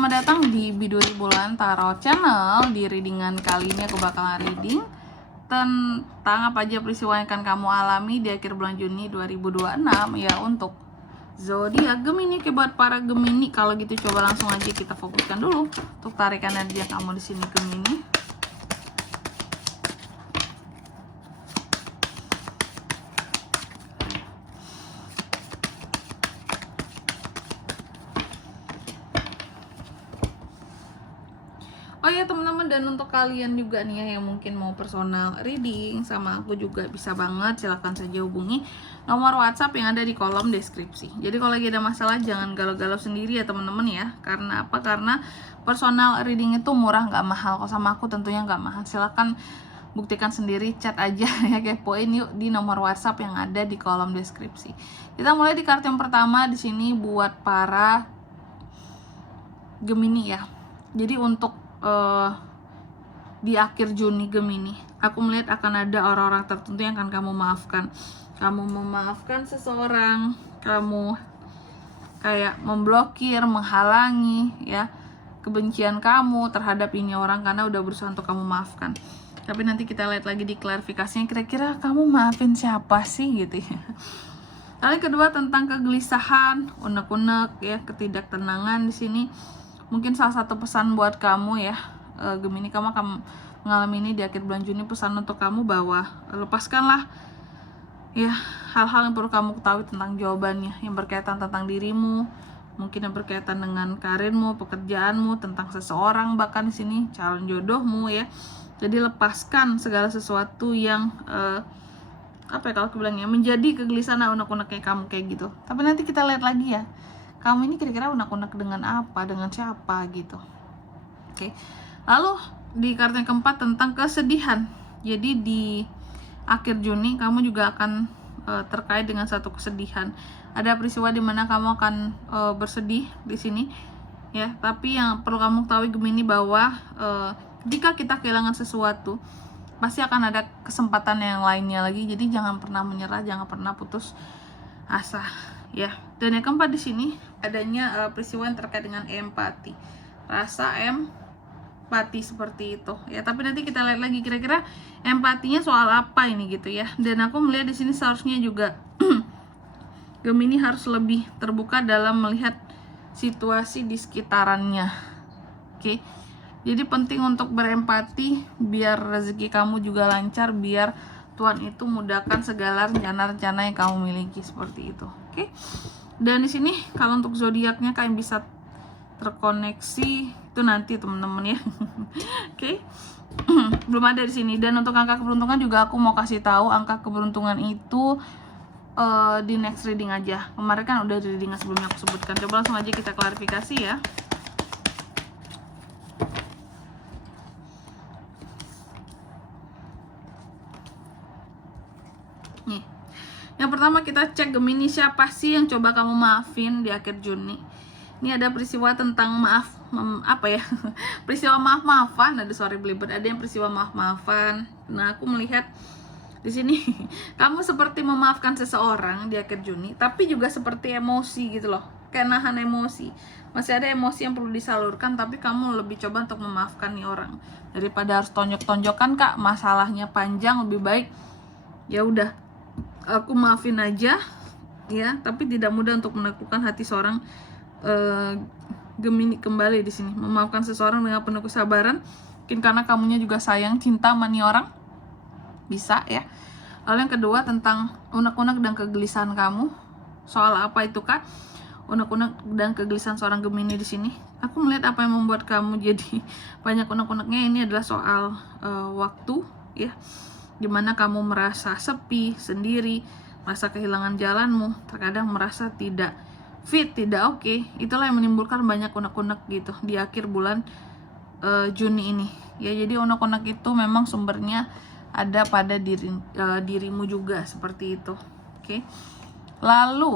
selamat datang di Biduri Bulan Tarot Channel. Di readingan kali ini aku bakalan reading tentang apa aja peristiwa yang akan kamu alami di akhir bulan Juni 2026 ya untuk zodiak Gemini. Oke, buat para Gemini, kalau gitu coba langsung aja kita fokuskan dulu untuk tarikan energi kamu di sini Gemini. Oh ya teman-teman, dan untuk kalian juga nih ya yang mungkin mau personal reading sama aku juga bisa banget, silahkan saja hubungi nomor WhatsApp yang ada di kolom deskripsi. Jadi kalau lagi ada masalah jangan galau-galau sendiri ya teman-teman ya. Karena apa? Karena personal reading itu murah, nggak mahal. Kok sama aku tentunya nggak mahal. Silahkan buktikan sendiri, chat aja ya, kepoin yuk di nomor WhatsApp yang ada di kolom deskripsi. Kita mulai di kartu yang pertama di sini buat para Gemini ya. Jadi untuk di akhir Juni Gemini, aku melihat akan ada orang-orang tertentu yang akan kamu maafkan. Kamu memaafkan seseorang, kamu kayak memblokir, menghalangi ya kebencian kamu terhadap ini orang karena udah berusaha untuk kamu maafkan. Tapi nanti kita lihat lagi di klarifikasinya, kira-kira kamu maafin siapa sih gitu ya. Lalu kedua tentang kegelisahan, unek-unek ya, ketidaktenangan di sini. Mungkin salah satu pesan buat kamu ya Gemini, kamu akan mengalami ini di akhir bulan Juni. Pesan untuk kamu bahwa lepaskanlah ya hal-hal yang perlu kamu ketahui tentang jawabannya, yang berkaitan tentang dirimu, mungkin yang berkaitan dengan karirmu, pekerjaanmu, tentang seseorang, bahkan di sini calon jodohmu ya. Jadi lepaskan segala sesuatu yang apa ya kalau aku bilangnya menjadi kegelisahan unek-uneknya kamu kayak gitu. Tapi nanti kita lihat lagi ya, kamu ini kira-kira unek-unek dengan apa, dengan siapa gitu. Oke. Lalu di kartu yang keempat tentang kesedihan. Jadi di akhir Juni kamu juga akan terkait dengan satu kesedihan. Ada peristiwa di mana kamu akan bersedih di sini ya. Tapi yang perlu kamu ketahui Gemini bahwa jika kita kehilangan sesuatu, pasti akan ada kesempatan yang lainnya lagi. Jadi jangan pernah menyerah, jangan pernah putus asa ya. Dan yang keempat di sini adanya peristiwa yang terkait dengan empati, rasa empati seperti itu ya. Tapi nanti kita lihat lagi kira-kira empatinya soal apa ini gitu ya. Dan aku melihat di sini seharusnya juga Gemini harus lebih terbuka dalam melihat situasi di sekitarannya. Oke. Jadi penting untuk berempati biar rezeki kamu juga lancar, biar Tuhan itu mudahkan segala rencana-rencana yang kamu miliki seperti itu. Oke. Dan di sini kalau untuk zodiaknya kalian bisa terkoneksi itu nanti teman-teman ya. Oke. Belum ada di sini. Dan untuk angka keberuntungan juga aku mau kasih tahu angka keberuntungan itu di next reading aja. Kemarin kan udah di reading sebelumnya aku sebutkan. Coba langsung aja kita klarifikasi ya. Nih. Yang pertama kita cek Gemini, siapa sih yang coba kamu maafin di akhir Juni. Ini ada peristiwa tentang apa ya? Peristiwa maaf-maafan, ada yang peristiwa maaf-maafan. Nah, aku melihat di sini kamu seperti memaafkan seseorang di akhir Juni, tapi juga seperti emosi gitu loh. Kayak nahan emosi. Masih ada emosi yang perlu disalurkan, tapi kamu lebih coba untuk memaafkan nih orang. Daripada harus tonjok-tonjokan, Kak, masalahnya panjang, lebih baik ya udah aku maafin aja ya, tapi tidak mudah untuk menaklukkan hati seorang Gemini kembali di sini. Memaafkan seseorang dengan penuh kesabaran, mungkin karena kamunya juga sayang, cinta sama nih orang, bisa ya. Lalu yang kedua tentang unek-unek dan kegelisahan kamu. Soal apa itu Kak? Unek-unek dan kegelisahan seorang Gemini di sini. Aku melihat apa yang membuat kamu jadi banyak unek-uneknya ini adalah soal waktu ya. Dimana kamu merasa sepi, sendiri, merasa kehilangan jalanmu, terkadang merasa tidak fit, tidak oke. Itulah yang menimbulkan banyak unek-unek gitu di akhir bulan Juni ini ya. Jadi unek-unek itu memang sumbernya ada pada dirimu juga seperti itu. Oke. Lalu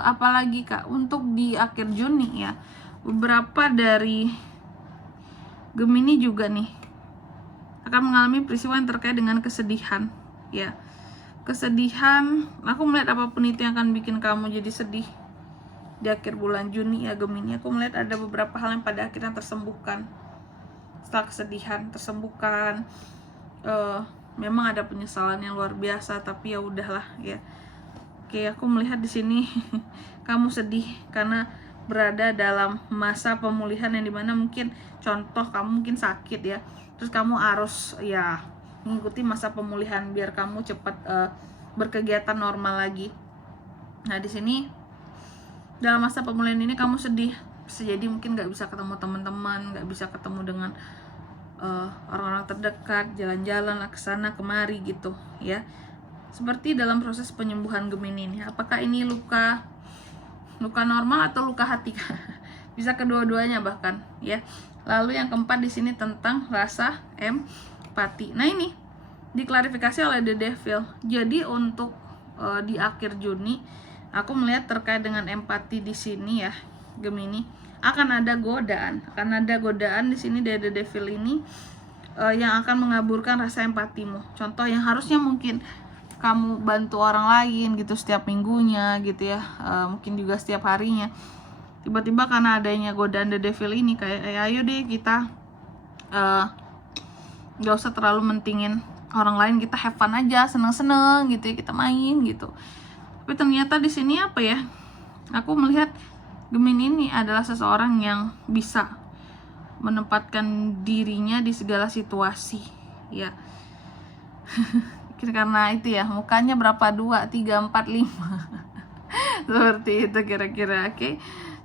apalagi Kak untuk di akhir Juni ya, beberapa dari Gemini juga nih akan mengalami peristiwa yang terkait dengan kesedihan ya. Kesedihan, aku melihat apapun itu yang akan bikin kamu jadi sedih di akhir bulan Juni ya Gemini, aku melihat ada beberapa hal yang pada akhirnya tersembuhkan. Setelah kesedihan tersembuhkan, memang ada penyesalan yang luar biasa, tapi ya udahlah ya. Oke, aku melihat di sini kamu sedih karena berada dalam masa pemulihan yang dimana mungkin contoh kamu mungkin sakit ya, terus kamu harus ya mengikuti masa pemulihan biar kamu cepat berkegiatan normal lagi. Nah di sini dalam masa pemulihan ini kamu sedih, bisa jadi mungkin nggak bisa ketemu teman-teman, nggak bisa ketemu dengan orang-orang terdekat, jalan-jalan ke sana kemari gitu ya. Seperti dalam proses penyembuhan Gemini ini, apakah ini luka normal atau luka hati? Bisa kedua-duanya bahkan ya. Lalu yang keempat di sini tentang rasa empati. Nah ini diklarifikasi oleh The Devil. Jadi untuk di akhir Juni aku melihat terkait dengan empati di sini ya Gemini, akan ada godaan di sini dari The Devil ini yang akan mengaburkan rasa empatimu. Contoh yang harusnya mungkin kamu bantu orang lain gitu setiap minggunya gitu ya, mungkin juga setiap harinya, tiba-tiba karena adanya godaan The Devil ini kayak ayo deh kita gak usah terlalu mentingin orang lain, kita have fun aja, seneng-seneng gitu ya, kita main gitu. Tapi ternyata di sini apa ya, aku melihat Gemini ini adalah seseorang yang bisa menempatkan dirinya di segala situasi ya. Karena itu ya, mukanya berapa, 2, 3, 4, 5 seperti itu kira-kira. Oke.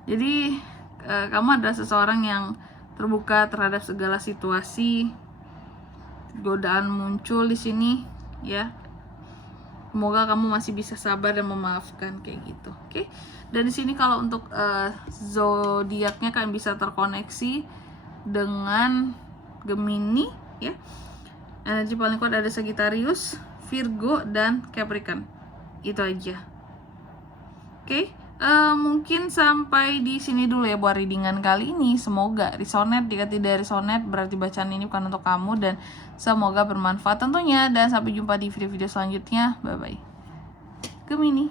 Jadi kamu adalah seseorang yang terbuka terhadap segala situasi. Godaan muncul di sini ya. Semoga kamu masih bisa sabar dan memaafkan kayak gitu. Oke. Dan di sini kalau untuk zodiaknya kan bisa terkoneksi dengan Gemini ya. Energi paling kuat ada Sagittarius, Virgo, dan Capricorn. Itu aja. Oke, mungkin sampai di sini dulu ya buat readingan kali ini. Semoga resonate. Jika tidak resonate berarti bacaan ini bukan untuk kamu, dan semoga bermanfaat tentunya. Dan sampai jumpa di video-video selanjutnya. Bye bye. Gemini.